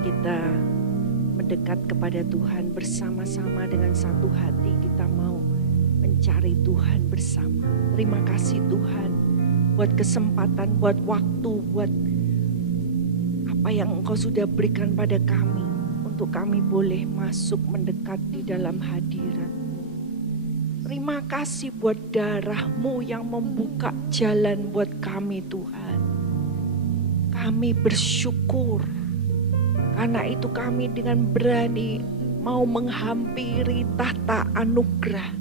kita mendekat kepada Tuhan bersama-sama dengan satu hati, kita mau mencari Tuhan bersama. Terima kasih Tuhan buat kesempatan, buat waktu, buat apa yang Engkau sudah berikan pada kami, untuk kami boleh masuk mendekat di dalam hadirat-Mu. Terima kasih buat darah-Mu yang membuka jalan buat kami Tuhan. Kami bersyukur, karena itu kami dengan berani mau menghampiri tahta anugerah,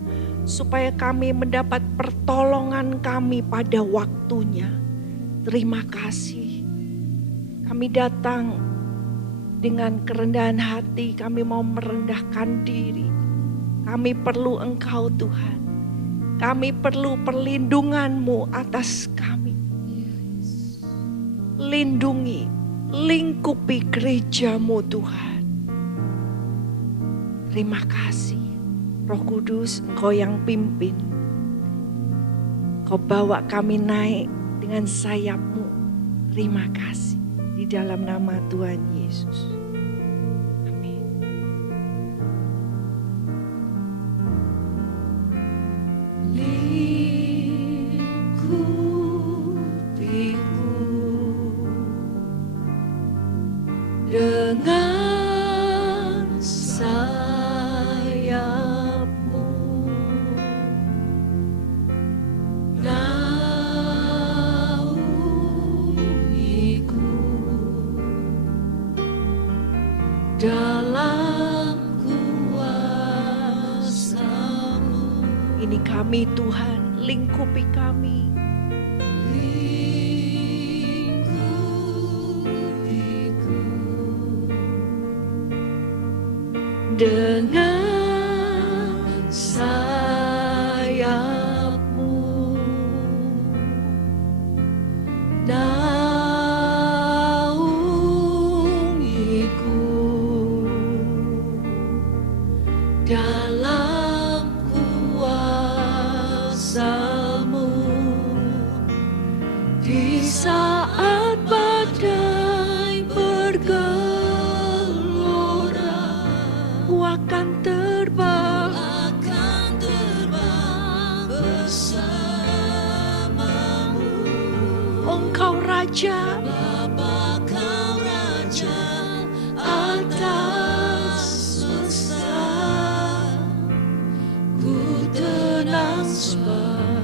supaya kami mendapat pertolongan kami pada waktunya. Terima kasih. Kami datang dengan kerendahan hati, kami mau merendahkan diri. Kami perlu Engkau Tuhan. Kami perlu perlindungan-Mu atas kami. Lindungi, lingkupi gereja-Mu Tuhan. Terima kasih. Roh Kudus, Engkau yang pimpin. Kau bawa kami naik dengan sayap-Mu. Terima kasih. Di dalam nama Tuhan Yesus. Amin. Lingkupiku dengan sayap-Mu, naungiku dalam kuasa-Mu. Ini kami Tuhan, lingkupi kami. Lingkupiku dengan sayap-Mu, naungiku dalam kuasa-Mu. Di saat badai bergelora, Ku akan terbang bersama-Mu. Engkau Raja, Bapa, Kau Raja atas semesta. Ku tenang sebab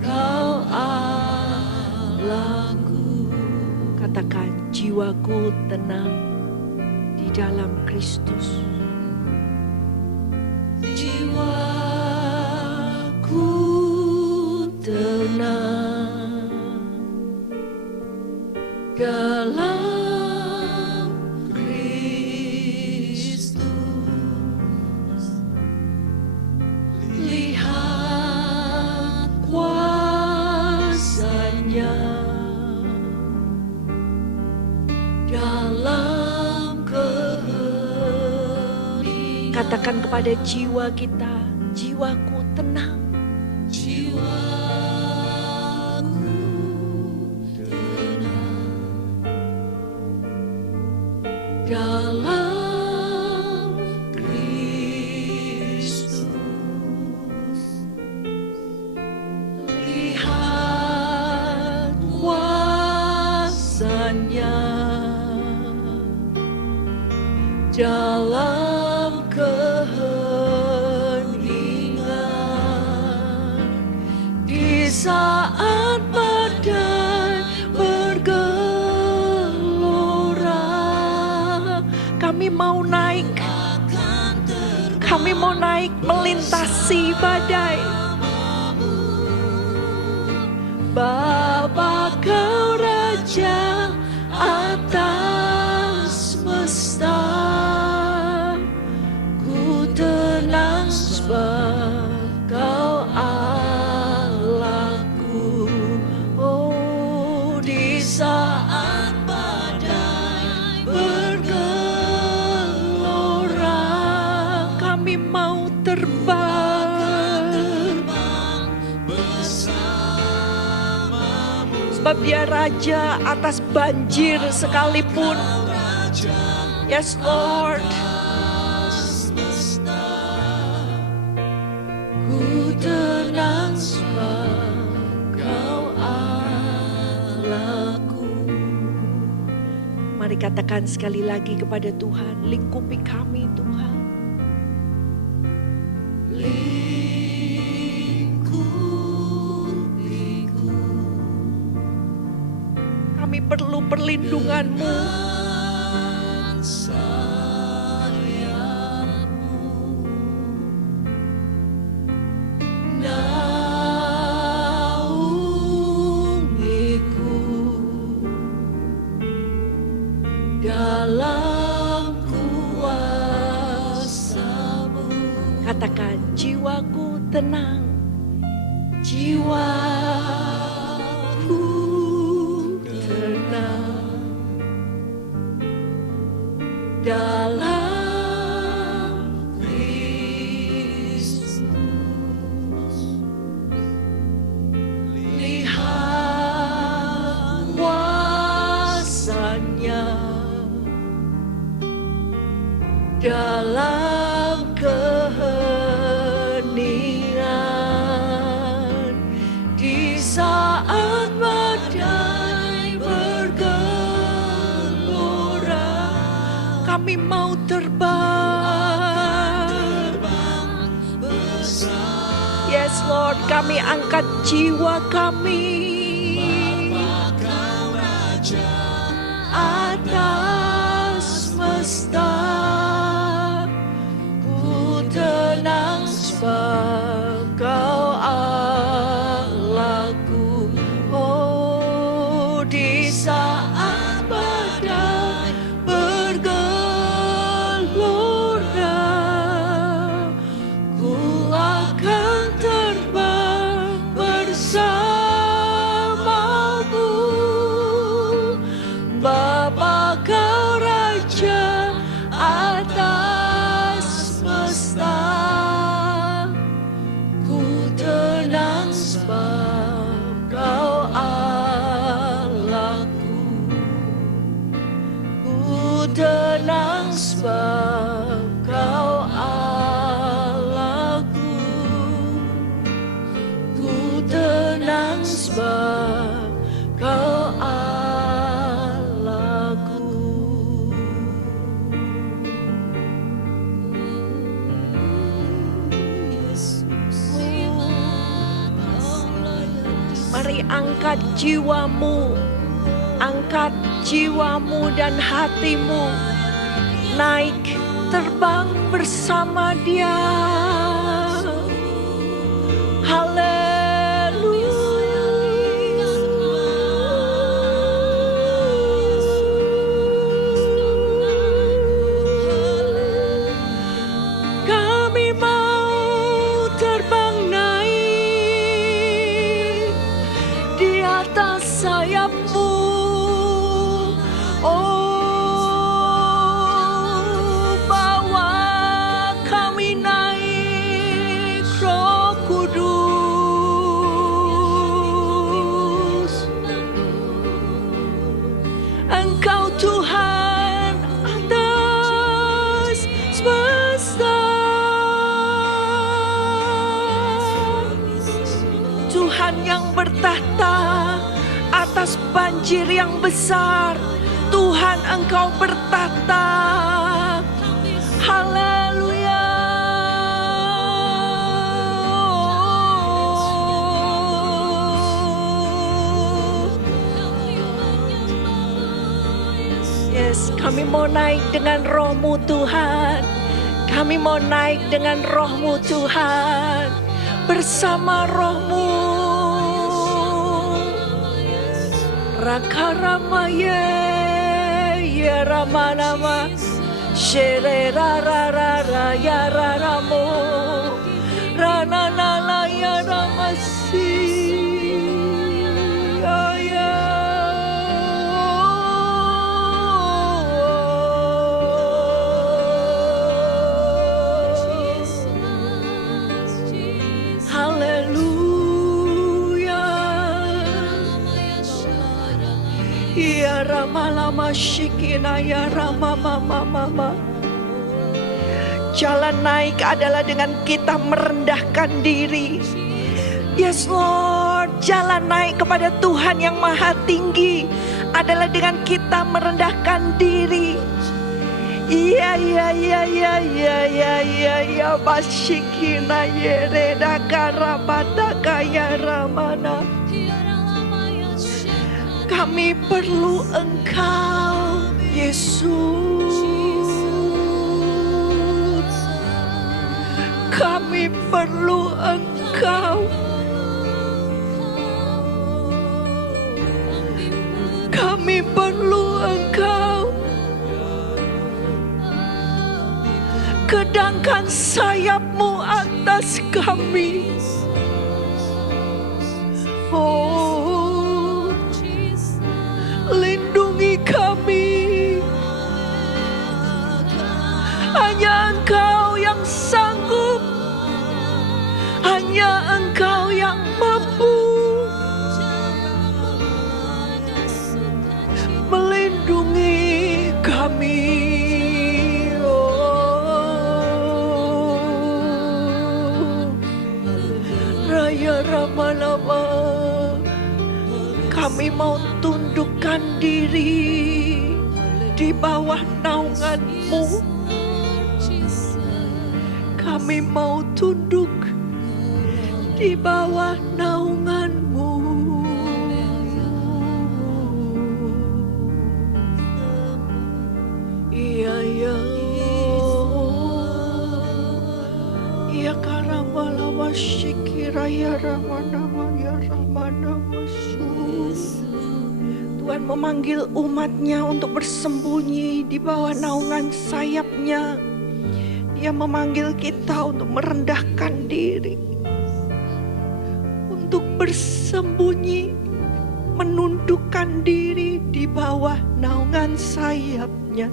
Kau Allahku. katakan jiwaku tenang di dalam Kristus. Jiwaku tenang dalam Kristus. Lihat kuasa-Nya katakan kepada jiwa kita, jiwaku tenang. Jiwaku tenang dalam Kristus. Lihat kuasanya dalam keheningan, di saat badai bergelora. Kami mau naik, kami mau naik melintasi badai. Bapa Kau Raja atas semesta, ku tenang sebab Kau Allahku. Oh, di saat badai bergelora, kami mau terbang sebab Dia Raja atas banjir sekalipun. Yes Lord. Ku tenang sebab Kau Allahku. Mari katakan sekali lagi kepada Tuhan, lingkupi kami Tuhan. Lingkupiku, Kami perlu perlindungan-Mu. sayapmu, naungiku dalam kuasa-Mu. Katakan, jiwaku tenang. Jiwaku tenang dalam Kristus. Lihat kuasanya dalam keheningan, di saat badai bergelora. Kami mau terbang. Yes Lord, kami angkat jiwa kami atas semesta. Ku tenang sebab Kau Allahku. Oh, di saat badai bergelora, ku akan terbang bersama-Mu. Bapa Kau Raja atas semesta, ku tenang sebab Kau Allahku. Ku tenang sebab Kau Allahku. Ku tenang sebab Kau Allahku. Mari angkat jiwamu, angkat jiwamu dan hatimu, naik terbang bersama Dia. Kami mau terbang naik di atas sayap-Mu. Oh, bawa kami Engkau Tuhan atas semesta. Tuhan yang bertahta atas banjir yang besar. Tuhan, Engkau bertahta. Haleluya. Yes, kami mau naik dengan roh-Mu Tuhan. Kami mau naik dengan roh-Mu Tuhan. Bersama roh-Mu. Rakaramaye, ya Ramanama, Shere Rarara, ya Raramo, Rananala, ya Ramasi, ya. Ya Ramalama Shikina ya Ramamamama. Jalan naik adalah dengan kita merendahkan diri. Yes Lord, jalan naik kepada Tuhan yang maha tinggi adalah dengan kita merendahkan diri. Ya Bashikina Yereda Karabata ya Ramana. Kami perlu Engkau, Yesus. Kami perlu Engkau. Kami perlu Engkau. Kedangkan sayap-Mu atas kami. Oh, lindungi kami. Hanya Engkau yang sanggup. Hanya Engkau yang mampu melindungi kami. Oh, Raya Ramalama. Kami mau tundukkan diri di bawah naungan-Mu. Kami mau tunduk di bawah naungan-Mu. Iya, ya. Iya karamalawa shikira ya ramanama ya ramanama sus. Tuhan memanggil umat-Nya untuk bersembunyi di bawah naungan sayap-Nya. Dia memanggil kita untuk merendahkan diri, untuk bersembunyi, menundukkan diri di bawah naungan sayap-Nya.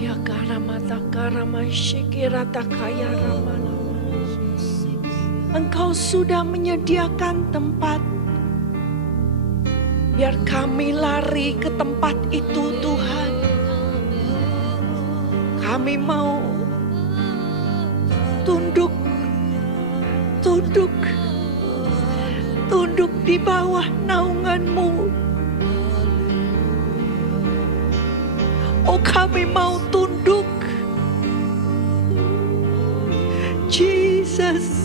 Ya karamata karamashikirata kaya ramalama. Engkau sudah menyediakan tempat. Biar kami lari ke tempat itu Tuhan. Kami mau tunduk di bawah naungan-Mu. Oh, kami mau tunduk. Jesus.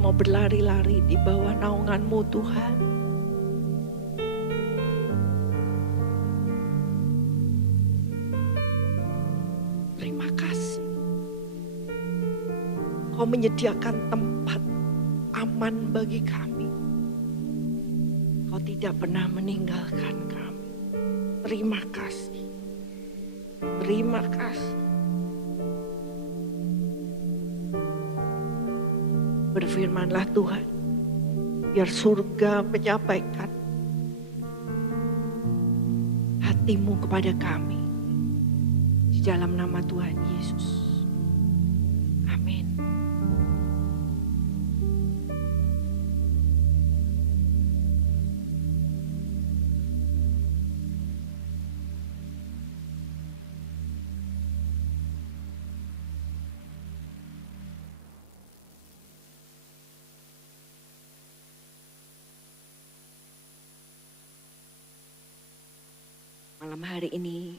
mau berlari-lari di bawah naungan-Mu Tuhan. Terima kasih. Kau menyediakan tempat aman bagi kami. Kau tidak pernah meninggalkan kami. Terima kasih. Terima kasih. Berfirmanlah Tuhan, biar surga menyampaikan hati-Mu kepada kami. Di dalam nama Tuhan Yesus. Amin. Malam hari ini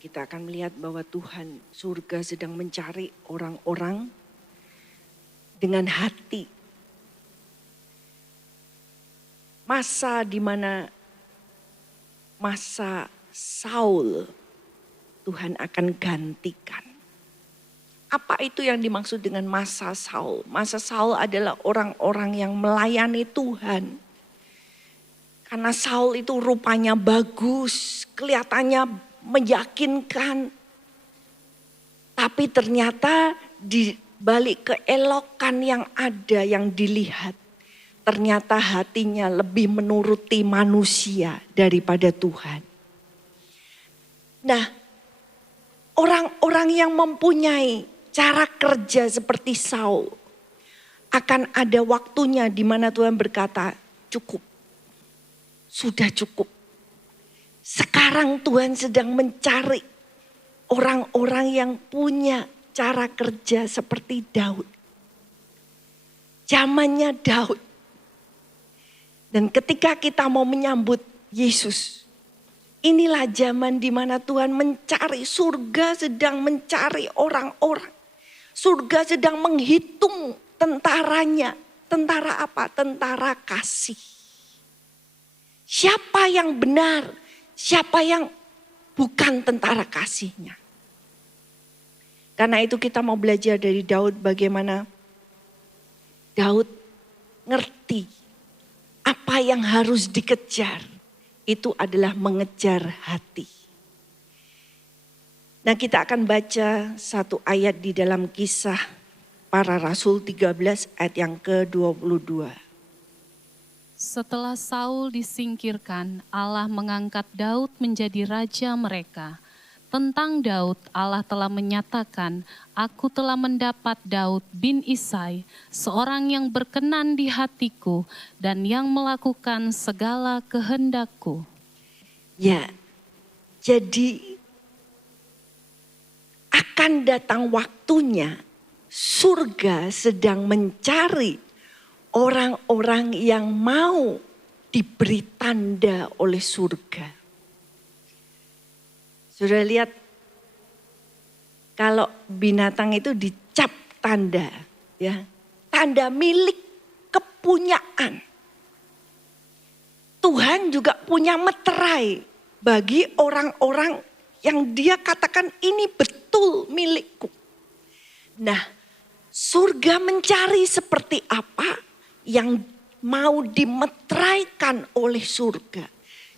kita akan melihat bahwa Tuhan surga sedang mencari orang-orang dengan hati. Masa di mana masa Saul Tuhan akan gantikan. Apa itu yang dimaksud dengan masa Saul? Masa Saul adalah orang-orang yang melayani Tuhan. Karena Saul itu rupanya bagus, kelihatannya meyakinkan. Tapi ternyata di balik keelokan yang ada, yang dilihat, ternyata hatinya lebih menuruti manusia daripada Tuhan. Nah, orang-orang yang mempunyai cara kerja seperti Saul, akan ada waktunya di mana Tuhan berkata, cukup. Sudah cukup. Sekarang Tuhan sedang mencari orang-orang yang punya cara kerja seperti Daud. Zamannya Daud. Dan ketika kita mau menyambut Yesus, inilah zaman di mana Tuhan mencari, surga sedang mencari orang-orang. Surga sedang menghitung tentaranya. Tentara apa? Tentara kasih. Siapa yang benar, siapa yang bukan tentara kasihnya. Karena itu kita mau belajar dari Daud bagaimana Daud ngerti apa yang harus dikejar. Itu adalah mengejar hati. Nah, kita akan baca satu ayat di dalam Kisah Para Rasul 13 ayat yang ke-22. Setelah Saul disingkirkan, Allah mengangkat Daud menjadi raja mereka. Tentang Daud, Allah telah menyatakan, aku telah mendapat Daud bin Isai, seorang yang berkenan di hatiku dan yang melakukan segala kehendakku. Ya, jadi akan datang waktunya surga sedang mencari orang-orang yang mau diberi tanda oleh surga. Sudah lihat kalau binatang itu dicap tanda, ya, tanda milik kepunyaan. Tuhan juga punya meterai bagi orang-orang yang dia katakan ini betul milikku. Nah, surga mencari seperti apa yang mau dimeteraikan oleh surga.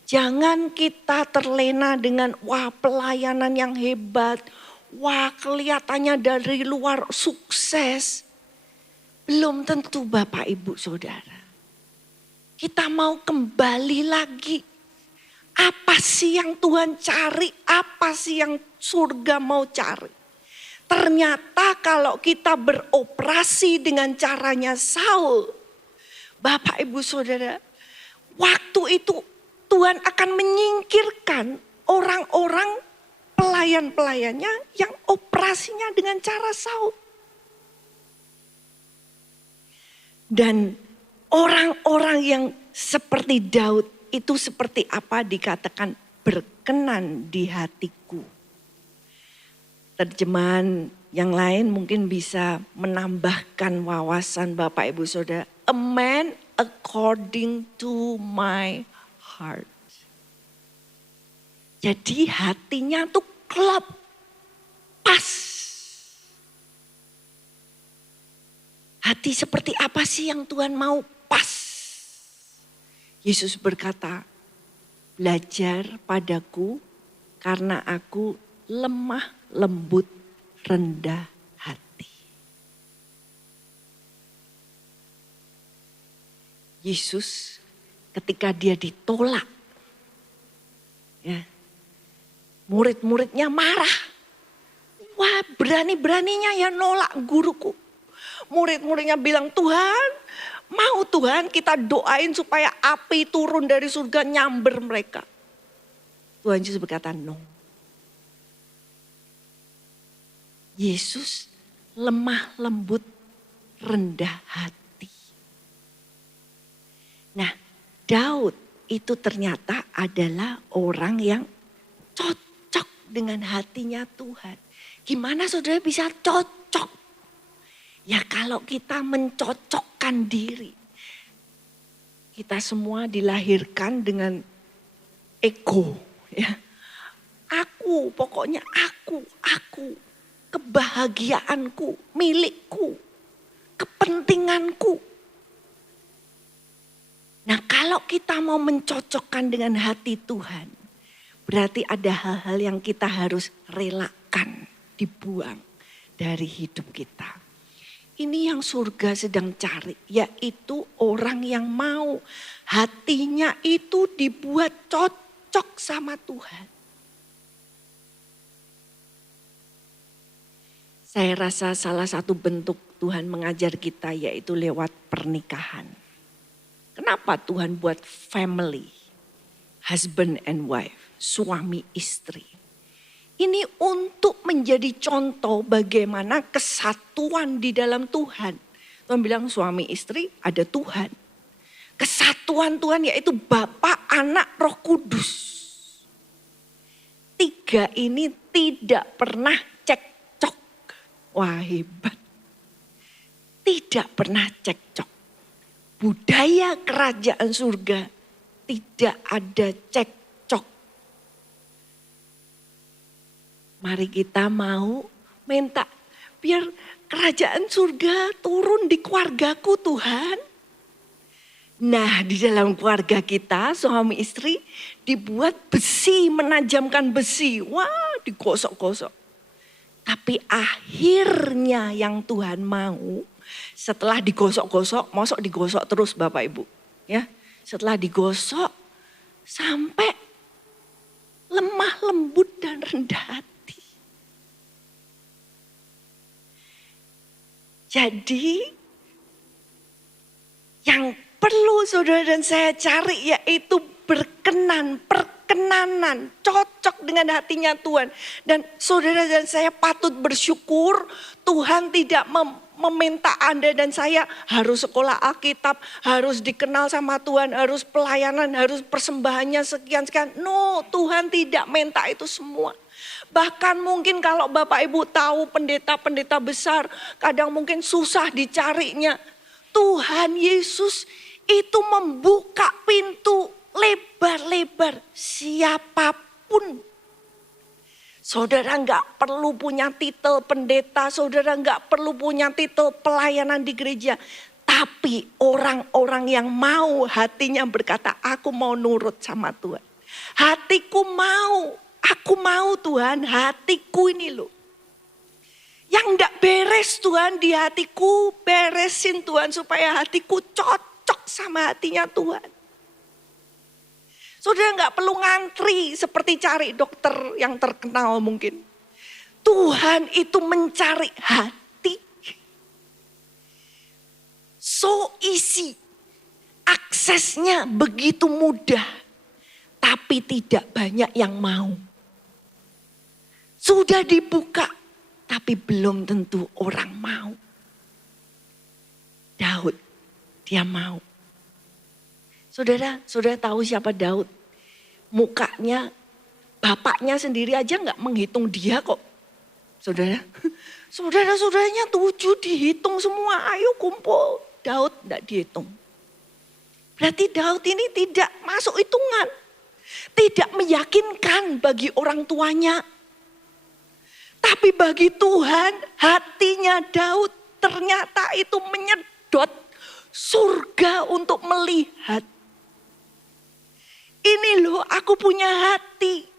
Jangan kita terlena dengan wah pelayanan yang hebat, wah kelihatannya dari luar sukses. Belum tentu Bapak Ibu Saudara. Kita mau kembali lagi. Apa sih yang Tuhan cari? Apa sih yang surga mau cari? Ternyata kalau kita beroperasi dengan caranya Saul, Bapak Ibu Saudara, waktu itu Tuhan akan menyingkirkan orang-orang pelayan-pelayannya yang operasinya dengan cara Saul. Dan orang-orang yang seperti Daud itu seperti apa dikatakan berkenan di hatiku. terjemahan yang lain mungkin bisa menambahkan wawasan Bapak Ibu Saudara. A man according to my heart. Jadi hatinya tuh klop, pas. Hati seperti apa sih yang Tuhan mau? Pas. Yesus berkata, belajar padaku karena aku lemah, lembut, rendah hati. Yesus ketika dia ditolak, ya, murid-muridnya marah. Wah, berani-beraninya ya nolak guruku. Murid-muridnya bilang, Tuhan, mau Tuhan kita doain supaya api turun dari surga nyamber mereka. Tuhan Yesus berkata, no. Yesus lemah lembut, rendah hati. Nah, Daud itu ternyata adalah orang yang cocok dengan hatinya Tuhan. Gimana saudara bisa cocok? Ya kalau kita mencocokkan diri. Kita semua dilahirkan dengan ego. Ya. Aku, pokoknya aku. Kebahagiaanku, milikku, kepentinganku. Nah kalau kita mau mencocokkan dengan hati Tuhan, berarti ada hal-hal yang kita harus relakan, dibuang dari hidup kita. Ini yang surga sedang cari, yaitu orang yang mau hatinya itu dibuat cocok sama Tuhan. Saya rasa salah satu bentuk Tuhan mengajar kita yaitu lewat pernikahan. Kenapa Tuhan buat family, husband and wife, suami istri. Ini untuk menjadi contoh bagaimana kesatuan di dalam Tuhan. Tuhan bilang suami istri ada Tuhan. Kesatuan Tuhan yaitu Bapa, Anak, Roh Kudus. Tiga ini tidak pernah cekcok. Wah hebat. Tidak pernah cekcok. Budaya kerajaan surga tidak ada cekcok. Mari kita mau minta biar kerajaan surga turun di keluargaku Tuhan. Nah di dalam keluarga kita suami istri dibuat besi, menajamkan besi. Wah digosok-gosok. Tapi akhirnya yang Tuhan mau setelah digosok-gosok, mosok digosok terus Bapak Ibu. Ya, setelah digosok sampai lemah lembut dan rendah hati. Jadi yang perlu saudara dan saya cari yaitu perkenanan, cocok dengan hatinya Tuhan. Dan saudara dan saya patut bersyukur Tuhan tidak meminta Anda dan saya harus sekolah Alkitab, harus dikenal sama Tuhan, harus pelayanan, harus persembahannya sekian-sekian. No, Tuhan tidak minta itu semua. Bahkan mungkin kalau Bapak Ibu tahu pendeta-pendeta besar, kadang mungkin susah dicarinya. Tuhan Yesus itu membuka pintu lebar-lebar siapapun. Saudara nggak perlu punya titel pendeta, saudara nggak perlu punya titel pelayanan di gereja. Tapi orang-orang yang mau hatinya berkata, aku mau nurut sama Tuhan. Hatiku mau. Aku mau Tuhan, hatiku ini loh. Yang enggak beres Tuhan di hatiku, beresin Tuhan supaya hatiku cocok sama hatinya Tuhan. Saudara enggak perlu ngantri seperti cari dokter yang terkenal mungkin. Tuhan itu mencari hati. So easy. Aksesnya begitu mudah. Tapi tidak banyak yang mau. Sudah dibuka, tapi belum tentu orang mau. Daud, dia mau. Saudara tahu siapa Daud? Mukanya, bapaknya sendiri aja gak menghitung dia kok. Saudara-saudaranya 7 dihitung semua, ayo kumpul. Daud tidak dihitung. Berarti Daud ini tidak masuk hitungan. Tidak meyakinkan bagi orang tuanya. Tapi bagi Tuhan, hatinya Daud ternyata itu menyedot surga untuk melihat. Ini loh, aku punya hati.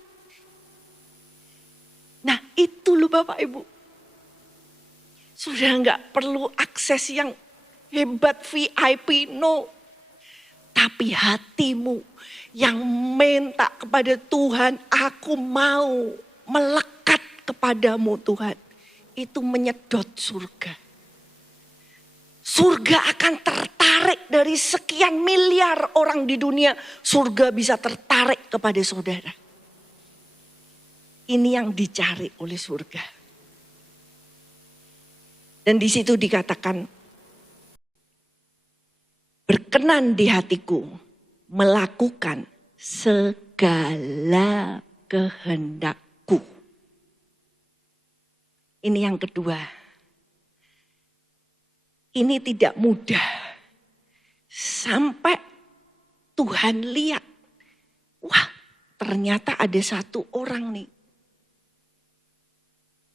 Nah, itu loh Bapak Ibu. Sudah enggak perlu akses yang hebat VIP, no. Tapi hatimu yang minta kepada Tuhan, aku mau melekat kepadamu Tuhan. Itu menyedot surga. Surga akan tertarik dari sekian miliar orang di dunia. Surga bisa tertarik kepada saudara. Ini yang dicari oleh surga. Dan di situ dikatakan, berkenan di hatiku melakukan segala kehendakku. Ini yang kedua. Ini tidak mudah. Sampai Tuhan lihat, wah ternyata ada satu orang nih.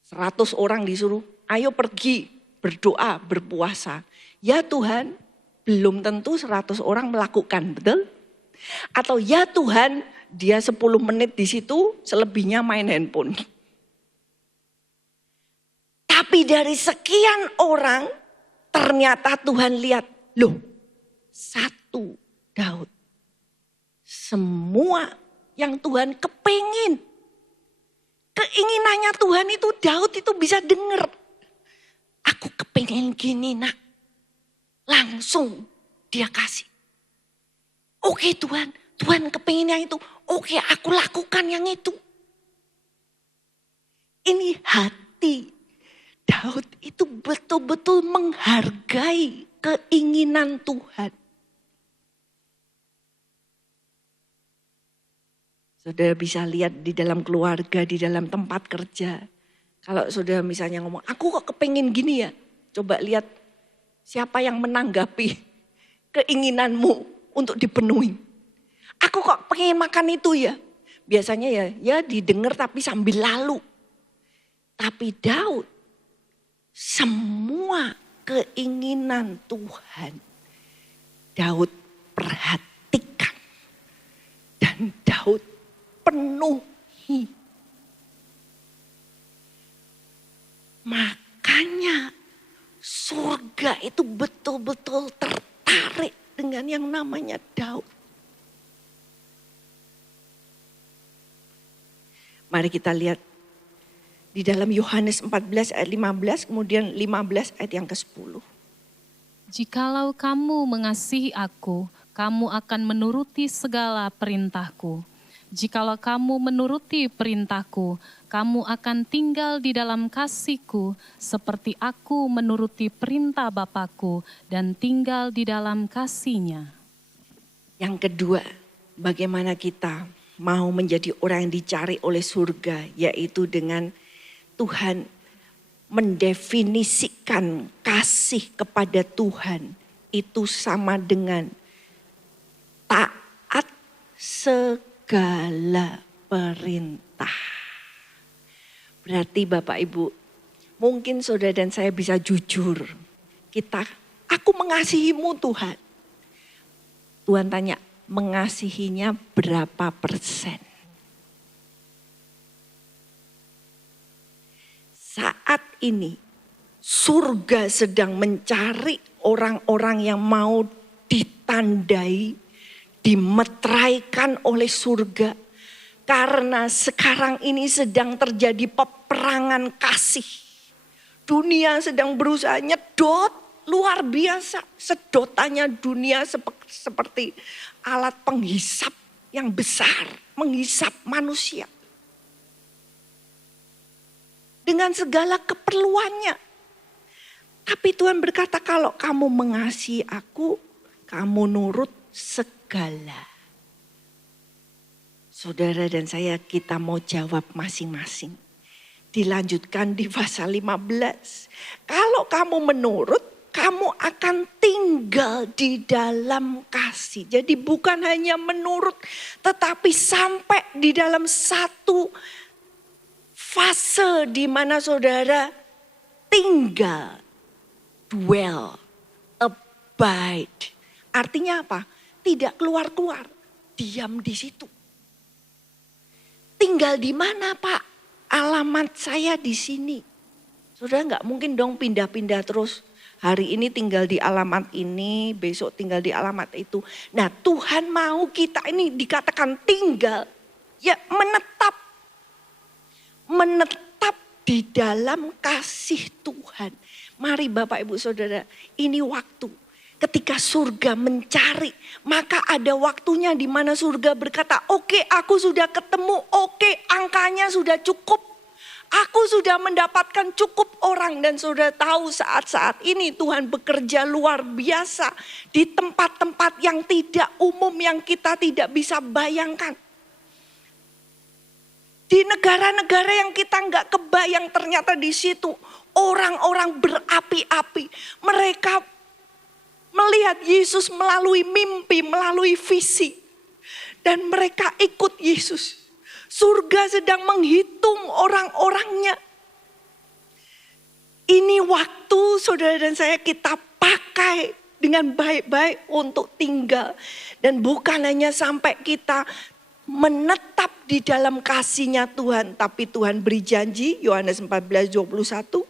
100 orang disuruh, ayo pergi berdoa, berpuasa. Ya Tuhan, belum tentu 100 orang melakukan, betul? Atau ya Tuhan, dia 10 menit di situ, selebihnya main handphone. Tapi dari sekian orang, ternyata Tuhan lihat, loh, satu Daud. Semua yang Tuhan kepingin. Keinginannya Tuhan itu Daud itu bisa dengar. Aku kepingin gini nak. Langsung dia kasih. Oke Tuhan, Tuhan kepingin yang itu. Oke aku lakukan yang itu. Ini hati. Daud itu betul-betul menghargai keinginan Tuhan. Saudara bisa lihat di dalam keluarga, di dalam tempat kerja. Kalau saudara misalnya ngomong, aku kok kepengin gini ya. Coba lihat siapa yang menanggapi keinginanmu untuk dipenuhi. Aku kok pengen makan itu ya. Biasanya ya didengar tapi sambil lalu. Tapi Daud, semua keinginan Tuhan Daud perhatikan dan Daud penuhi. Makanya surga itu betul-betul tertarik dengan yang namanya Daud. Mari kita lihat di dalam Yohanes 14 ayat 15, kemudian 15 ayat yang ke-10. Jikalau kamu mengasihi aku, kamu akan menuruti segala perintahku. Jikalau kamu menuruti perintahku, kamu akan tinggal di dalam kasihku, seperti aku menuruti perintah Bapakku dan tinggal di dalam kasihnya. Yang kedua, bagaimana kita mau menjadi orang yang dicari oleh surga, yaitu dengan Tuhan mendefinisikan kasih kepada Tuhan itu sama dengan taat segala perintah. Berarti Bapak Ibu, mungkin saudara dan saya bisa jujur. Aku mengasihimu Tuhan. Tuhan tanya, mengasihinya berapa persen? Saat ini surga sedang mencari orang-orang yang mau ditandai, dimeteraikan oleh surga. Karena sekarang ini sedang terjadi peperangan kasih. Dunia sedang berusaha nyedot luar biasa. Sedotannya dunia seperti alat penghisap yang besar, menghisap manusia. Dengan segala keperluannya. Tapi Tuhan berkata, kalau kamu mengasihi aku, kamu nurut segala. Saudara dan saya, kita mau jawab masing-masing. Dilanjutkan di pasal 15. Kalau kamu menurut, kamu akan tinggal di dalam kasih. Jadi bukan hanya menurut, tetapi sampai di dalam satu fase di mana saudara tinggal, dwell, abide. Artinya apa? Tidak keluar-keluar, diam di situ. Tinggal di mana, Pak? Alamat saya di sini. Saudara nggak mungkin dong pindah-pindah terus. Hari ini tinggal di alamat ini, besok tinggal di alamat itu. Nah, Tuhan mau kita ini dikatakan tinggal, ya menetap. Menetap di dalam kasih Tuhan. Mari Bapak Ibu Saudara, ini waktu. Ketika surga mencari, maka ada waktunya di mana surga berkata, oke, aku sudah ketemu, oke, angkanya sudah cukup. Aku sudah mendapatkan cukup orang, dan saudara tahu saat-saat ini Tuhan bekerja luar biasa di tempat-tempat yang tidak umum, yang kita tidak bisa bayangkan. Di negara-negara yang kita nggak kebayang, ternyata di situ orang-orang berapi-api. Mereka melihat Yesus melalui mimpi, melalui visi. Dan mereka ikut Yesus. Surga sedang menghitung orang-orangnya. Ini waktu saudara dan saya kita pakai dengan baik-baik untuk tinggal. Dan bukan hanya sampai kita menetap di dalam kasih-Nya Tuhan. Tapi Tuhan beri janji, Yohanes 14:21.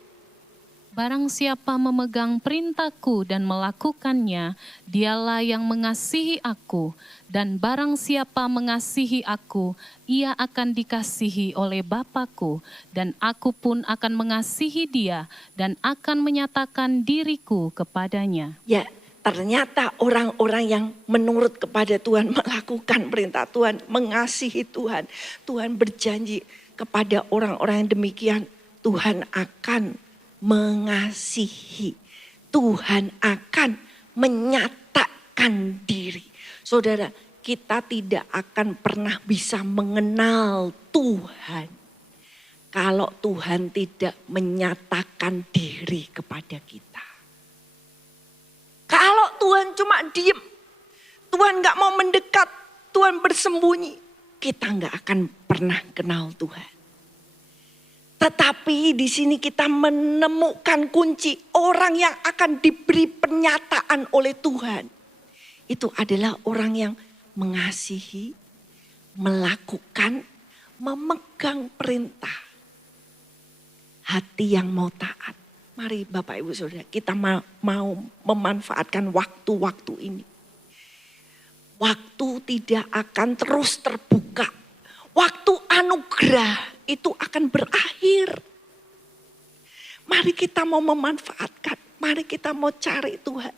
Barang siapa memegang perintahku dan melakukannya, dialah yang mengasihi aku. Dan barang siapa mengasihi aku, ia akan dikasihi oleh Bapa-Ku. Dan aku pun akan mengasihi dia dan akan menyatakan diriku kepadanya. Ya, ternyata orang-orang yang menurut kepada Tuhan, melakukan perintah Tuhan, mengasihi Tuhan. Tuhan berjanji kepada orang-orang yang demikian, Tuhan akan mengasihi. Tuhan akan menyatakan diri. Saudara, kita tidak akan pernah bisa mengenal Tuhan kalau Tuhan tidak menyatakan diri kepada kita. Kalau Tuhan cuma diem, Tuhan gak mau mendekat, Tuhan bersembunyi, kita gak akan pernah kenal Tuhan. Tetapi di sini kita menemukan kunci orang yang akan diberi pernyataan oleh Tuhan. Itu adalah orang yang mengasihi, melakukan, memegang perintah. Hati yang mau taat. Mari Bapak Ibu Saudara, kita mau memanfaatkan waktu-waktu ini. Waktu tidak akan terus terbuka. Waktu anugerah itu akan berakhir. Mari kita mau memanfaatkan. Mari kita mau cari Tuhan.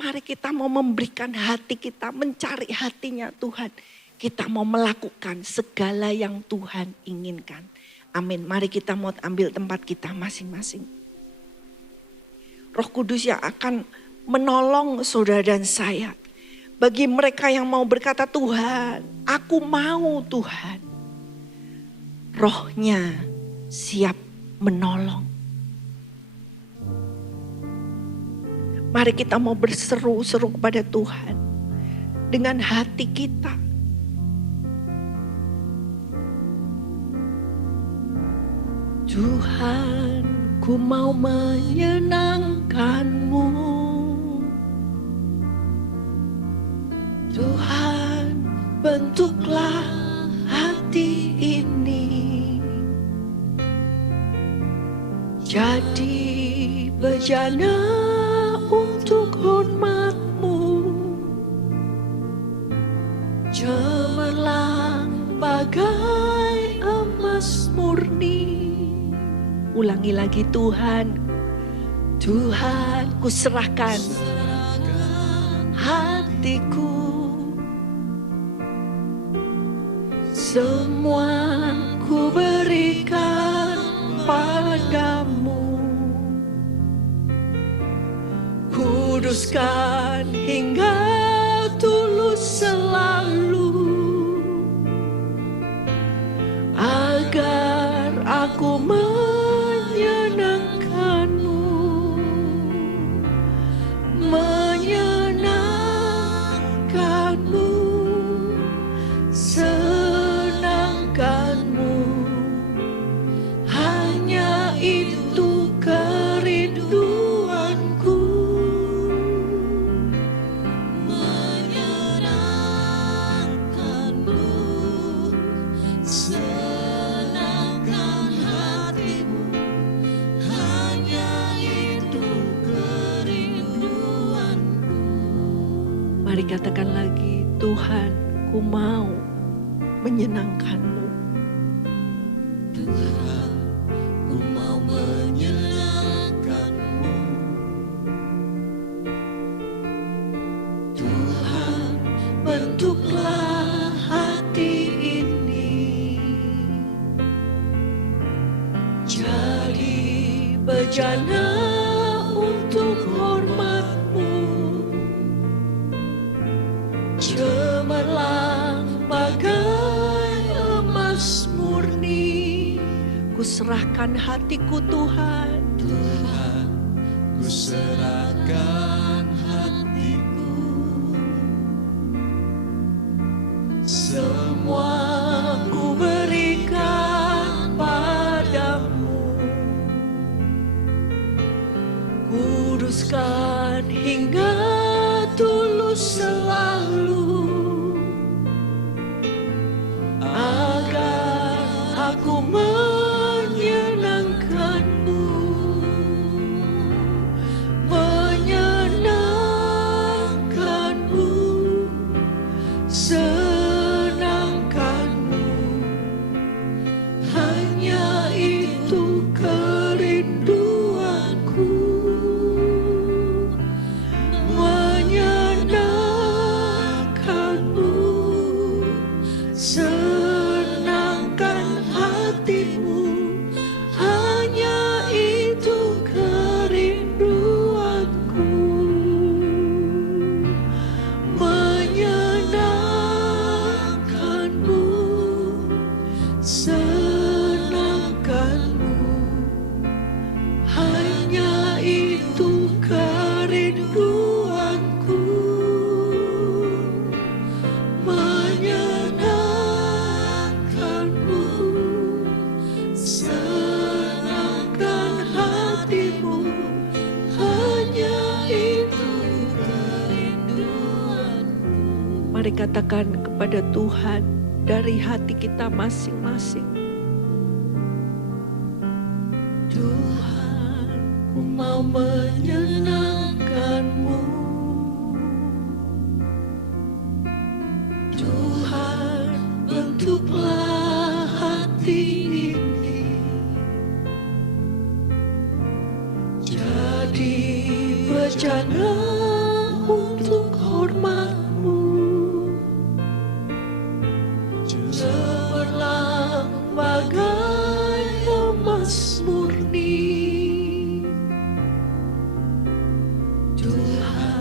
Mari kita mau memberikan hati kita, mencari hatinya Tuhan. Kita mau melakukan segala yang Tuhan inginkan. Amin. Mari kita mau ambil tempat kita masing-masing. Roh Kudus yang akan menolong saudara dan saya. Bagi mereka yang mau berkata, Tuhan, aku mau Tuhan. Rohnya siap menolong. Mari kita mau berseru-seru kepada Tuhan dengan hati kita. Tuhan, ku mau menyenangkan-Mu. Tuhan, bentuklah hati ini jadi bejana untuk hormat-Mu, cemerlang bagai emas murni. Ulangi lagi, Tuhan, Tuhan, ku serahkan hatiku, semua ku berikan padamu. Kuduskan hingga tulus selalu, agar aku senangkanmu, hanya itu kerinduanku. Menyenangkanmu, senangkan hatimu, hanya itu kerinduanku. Mari katakan lagi, Tuhan, ku mau menyenangkanmu. Tuhan, ku mau menyenangkanmu. Tuhan, bentuklah hati ini jadi bejana untuk hormat-Mu. Cemerlang bagai emas murni. Ku serahkan hatiku, Tuhan. Tuhan, ku serahkan hatiku. Semua ku berikan padamu. Kuduskan hingga tulus selalu, agar aku menyenangkanmu. Menyenangkanmu, senangkanmu, hanya itu kerinduanku. Menyenangkanmu, senangkan hatimu, hanya itu kerinduanku. Menyenangkanmu, senangkanmu, hanya itu kerinduanku. Menyenangkanmu, senangkan hatimu, hanya itu kerinduanku. Mari katakan kepada Tuhan dari hati kita masing-masing. Tuhan, ku mau menyenangkanmu. Tuhan, bentuklah hati ini jadi bejana untuk hormat-Mu. Cemerlang bagai emas murni. Tuhan,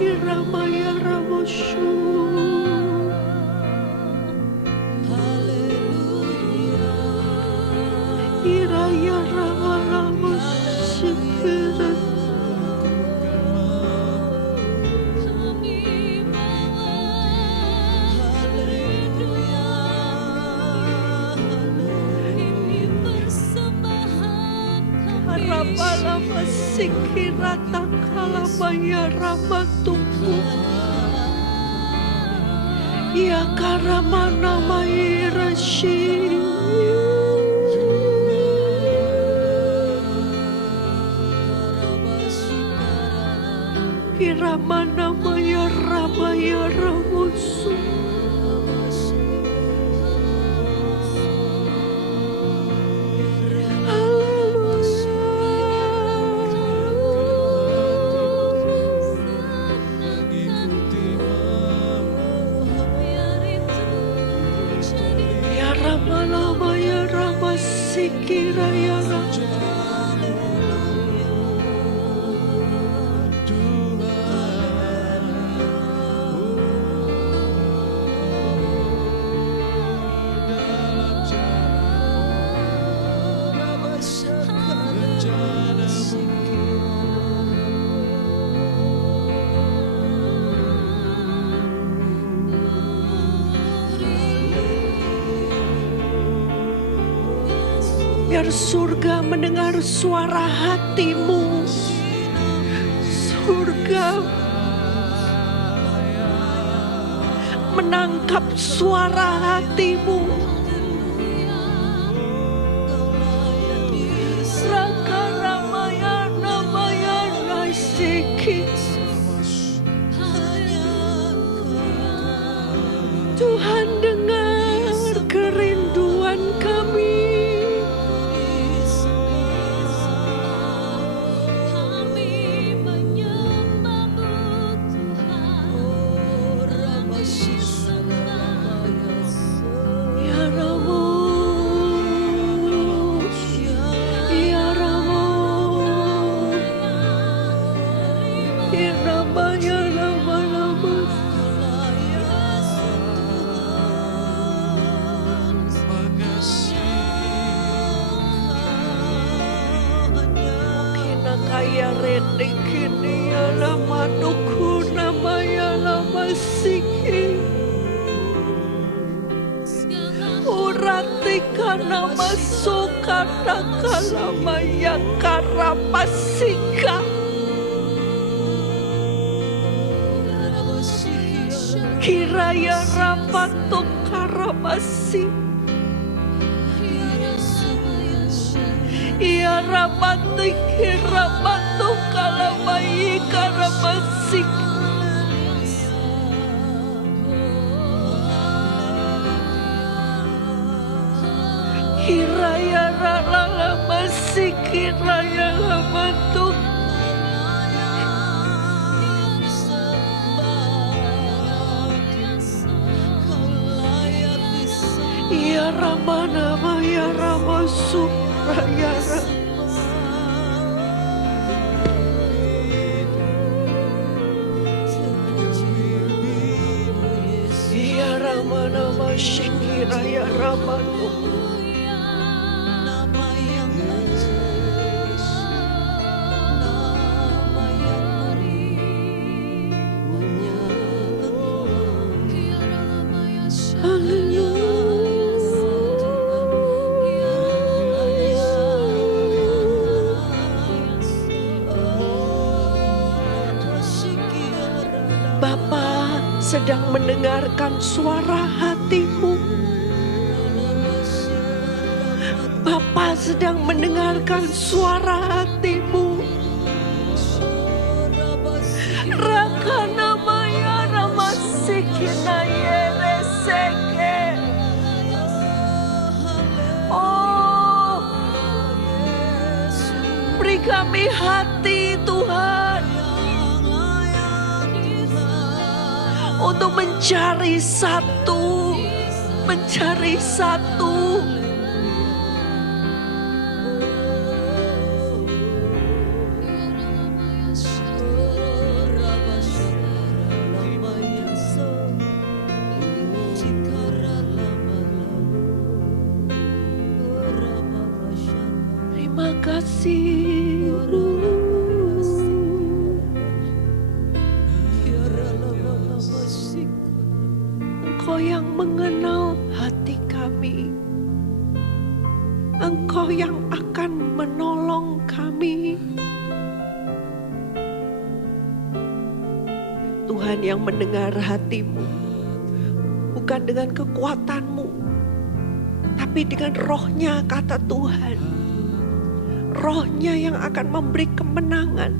Iramaya Ramoshu. Iraya Rama Ramoshu. Rabalama sikirata kalabaya ramatuku. Ya karamana mairashi. Kiramana maya rabaya ramusu. Biar surga mendengar suara hatimu. Surga menangkap suara hatimu. Raka Ramaya Namaya Raisiki. Tuhan dengar kerinduan kami. Kaya redekini alama nuku namanya lama siki. Uratika nama sukata kalama ya karapasika. Kiraya rapato karamasi. Ya rabatu kirabatu kalamai karamasik. Kiraya rala masik kiraya lamatu. Ya ramana maya ramasu. Ya Ramana Mashikira ya Ramanu. Bapa sedang mendengarkan suara hatimu. Bapa sedang mendengarkan suara hatimu. Rakana maya ramasikina yereseke. Oh, beri kami hati Tuhan untuk mencari satu. Tuhan yang mendengar hatimu. Bukan dengan kekuatanmu, tapi dengan rohnya, kata Tuhan. Rohnya yang akan memberi kemenangan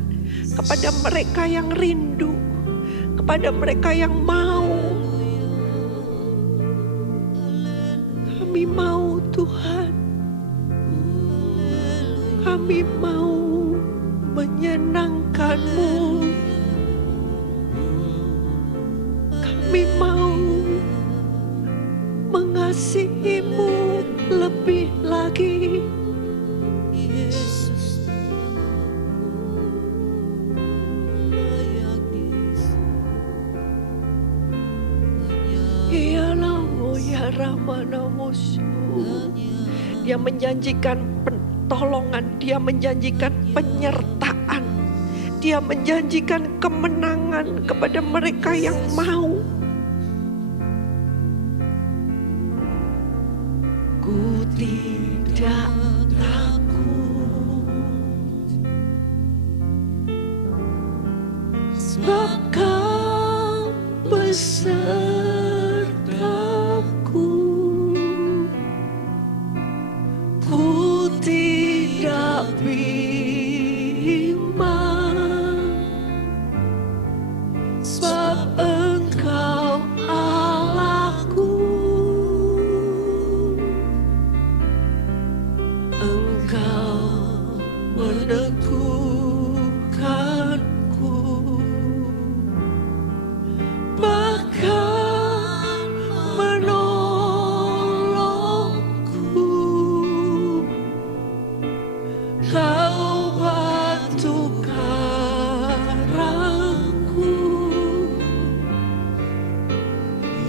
kepada mereka yang rindu, kepada mereka yang mau. Kami mau Tuhan, kami mau menyenangkan-Mu. Kami mau mengasihi-Mu lebih lagi. Dia menjanjikan pertolongan, dia menjanjikan penyertaan, dia menjanjikan kemenangan kepada mereka yang mau. Ku tidak takut, sebab Kau besertaku. Ku tidak bimbang, sebab Engkau Allahku. Engkau meneguhkanku, bahkan menolongku. Kau batu karangku,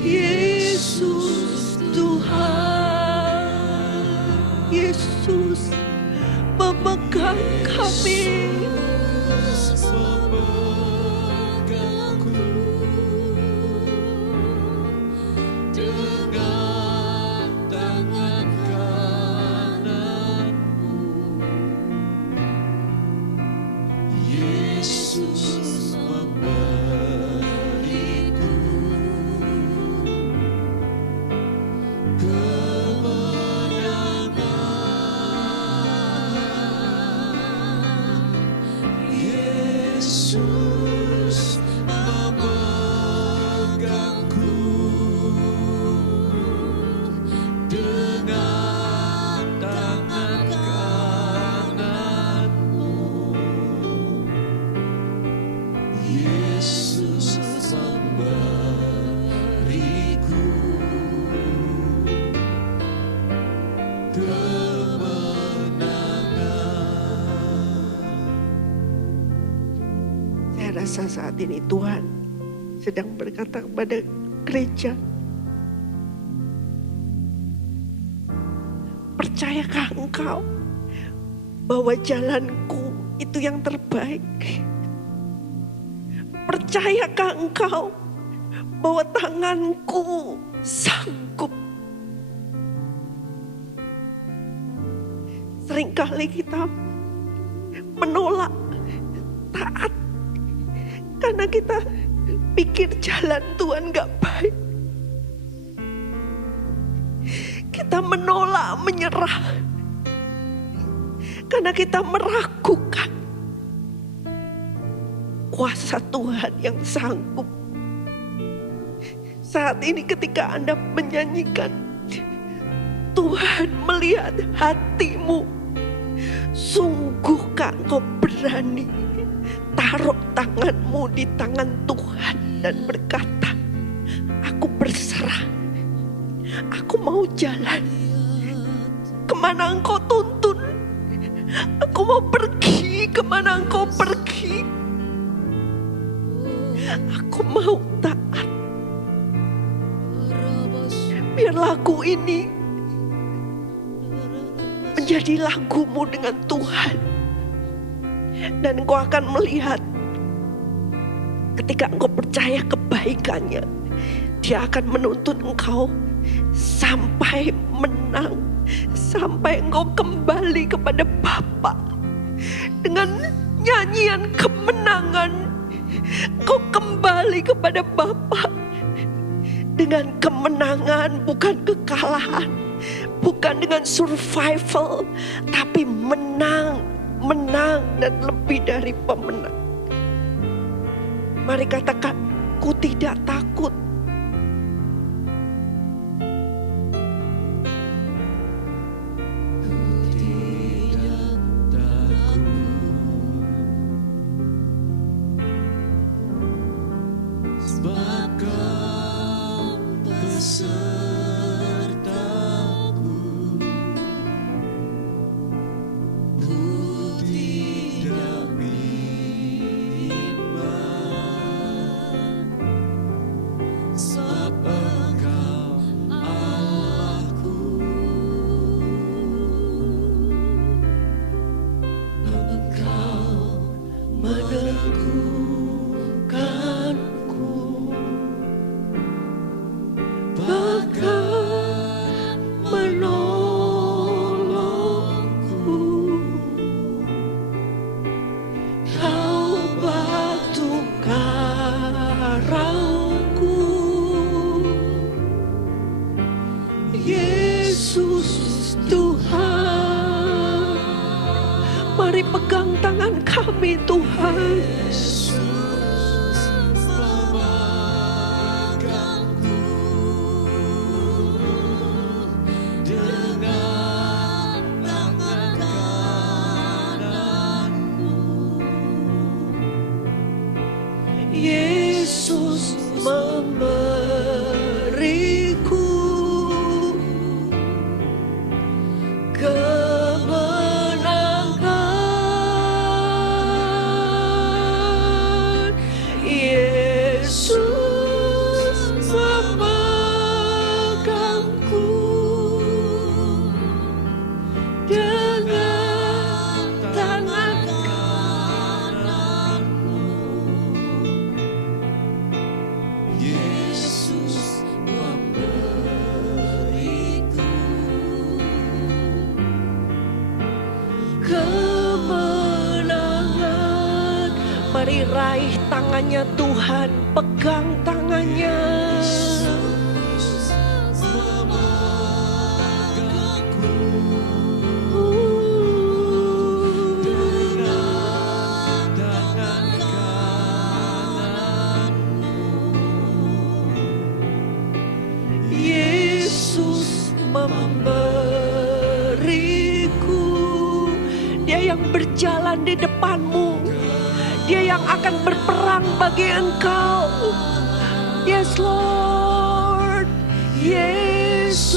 Yesus Tuhan. Yesus memegang kami. Dengan tangan kananmu, Yesus memberiku kemenangan. Yesus memegangku dengan tangan kananmu. Yesus memberiku kemenangan. Saya rasa saat ini Tuhan sedang berkata kepada gereja, percayakah engkau bahwa jalanku itu yang terbaik? Percayakah engkau bahwa tanganku sanggup? Seringkali kita menolak taat karena kita pikir jalan Tuhan gak baik. Kita menolak menyerah karena kita meragukan kuasa Tuhan yang sanggup. Saat ini ketika Anda menyanyikan, Tuhan melihat hatimu. Sungguhkah engkau berani taruh tanganmu di tangan Tuhan dan berkata, aku berserah, aku mau jalan kemana engkau tuntun, aku mau pergi kemana engkau pergi, aku mau taat. Biar lagu ini menjadi lagumu dengan Tuhan. Dan engkau akan melihat ketika engkau percaya kebaikannya, Dia akan menuntun engkau sampai menang, sampai engkau kembali kepada Bapa dengan nyanyian kemenangan. Engkau kembali kembali kepada Bapa dengan kemenangan, bukan kekalahan, bukan dengan survival, tapi menang dan lebih dari pemenang. Mari katakan, ku tidak takut. Mari pegang tangan kami Tuhan. Yesus memberiku kemenangan. Yesus memegangku dengan tangan kananmu. Yesus memberiku kemenangan. Mari raih tangannya Tuhan, pegang tangannya. Yesus memberiku, Dia yang berjalan di depanmu, Dia yang akan berperang bagi engkau. Yes Lord, Yesus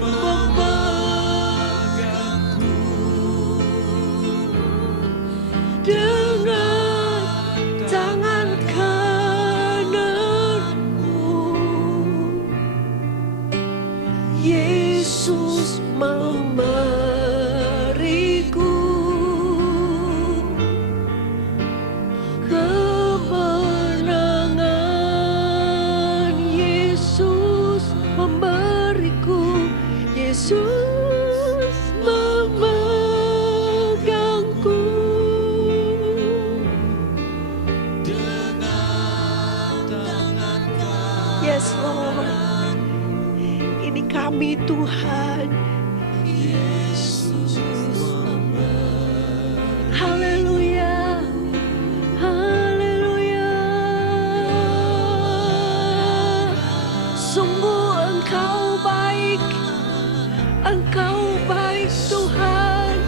memegangku dengan tangan kananmu. Yesus memberiku kemenangan. Yesus memberiku, Yesus memegangku dengan tangan kananmu. Yes Lord, ini kami Tuhan. Yesus memberiku. Haleluya, haleluya. Sungguh Engkau baik, Engkau baik Tuhan.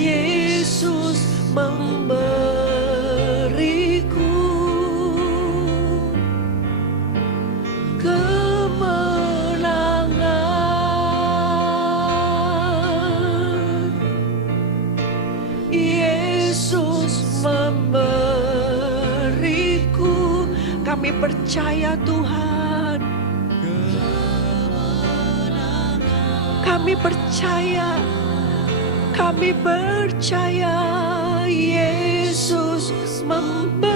Yesus memberiku kemenangan. Yesus memberiku. Kami percaya Tuhan. Kami percaya. Kami percaya Yesus memberiku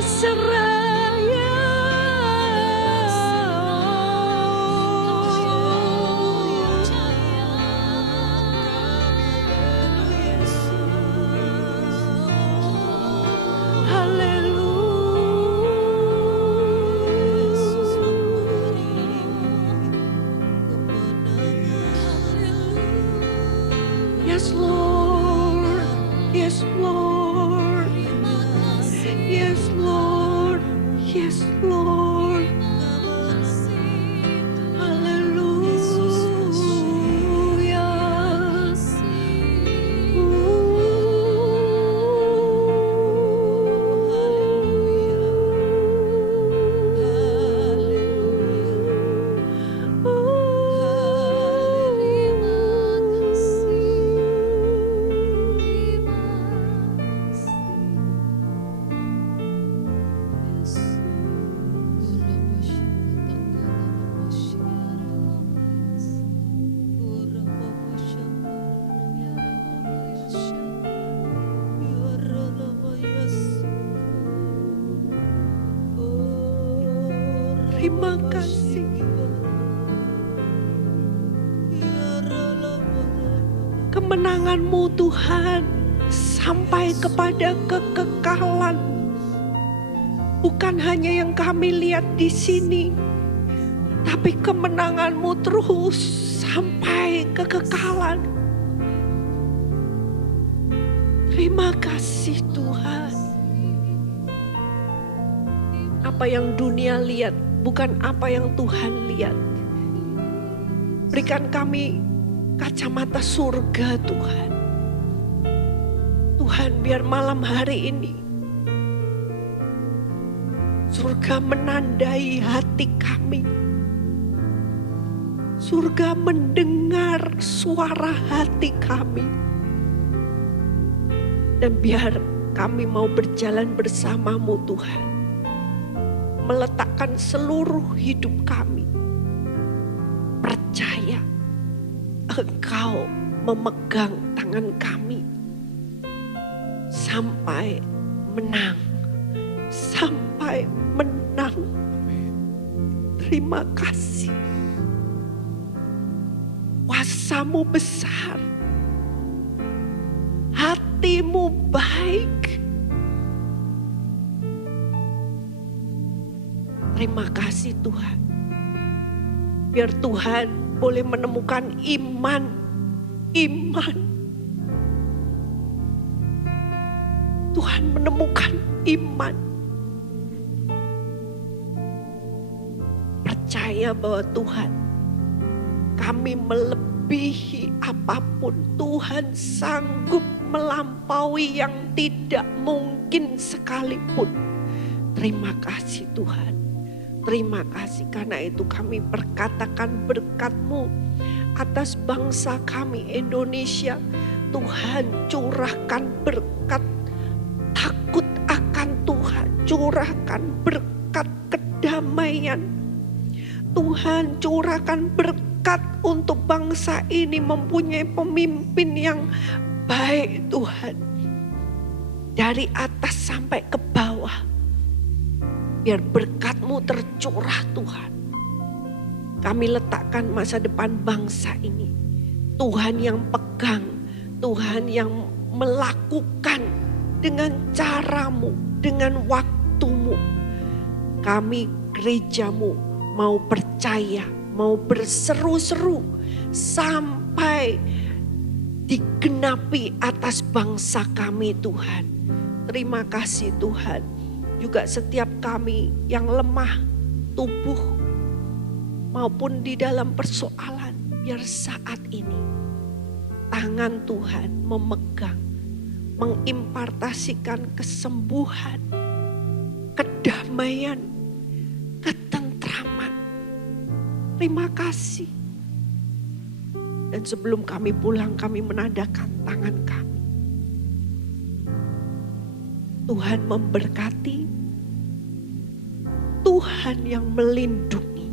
berserah ya. Yes, Lord. Yes, Lord. Yes, Lord. Yes, Lord. Hallelujah. Terima kasih. Kemenangan-Mu Tuhan sampai kepada kekekalan. Bukan hanya yang kami lihat di sini, tapi kemenangan-Mu terus sampai kekekalan. Terima kasih Tuhan. Apa yang dunia lihat bukan apa yang Tuhan lihat. Berikan kami kacamata surga Tuhan. Tuhan, biar malam hari ini surga menandai hati kami. Surga mendengar suara hati kami. Dan biar kami mau berjalan bersama-Mu Tuhan. Meletakkan seluruh hidup kami. Percaya Engkau memegang tangan kami. Sampai menang. Sampai menang. Terima kasih. Kuasa-Mu besar. Hati-Mu baik. Terima kasih Tuhan. Biar Tuhan boleh menemukan iman. Tuhan menemukan iman. Percaya bahwa Tuhan, kami melebihi apapun. Tuhan sanggup melampaui yang tidak mungkin sekalipun. Terima kasih Tuhan. Terima kasih, karena itu kami berkatakan berkat-Mu atas bangsa kami Indonesia. Tuhan, curahkan berkat takut akan Tuhan. Curahkan berkat kedamaian. Tuhan, curahkan berkat untuk bangsa ini mempunyai pemimpin yang baik Tuhan. Dari atas sampai ke bawah. Biar berkat-Mu tercurah Tuhan. Kami letakkan masa depan bangsa ini. Tuhan yang pegang. Tuhan yang melakukan dengan cara-Mu. Dengan waktu-Mu. Kami gereja-Mu mau percaya. Mau berseru-seru. Sampai digenapi atas bangsa kami Tuhan. Terima kasih Tuhan. Juga setiap kami yang lemah tubuh maupun di dalam persoalan, biar saat ini tangan Tuhan memegang, mengimpartasikan kesembuhan, kedamaian, ketentraman. Terima kasih. Dan sebelum kami pulang, kami menadakan tangan kami. Tuhan memberkati, Tuhan yang melindungi.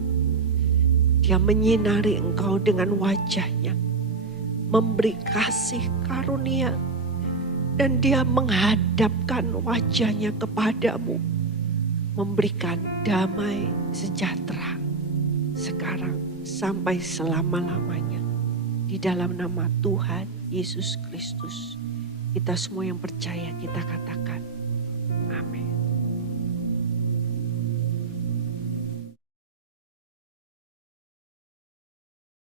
Dia menyinari engkau dengan wajahnya, memberi kasih karunia, dan dia menghadapkan wajahnya kepadamu memberikan damai sejahtera sekarang sampai selama-lamanya. Di dalam nama Tuhan Yesus Kristus, kita semua yang percaya kita katakan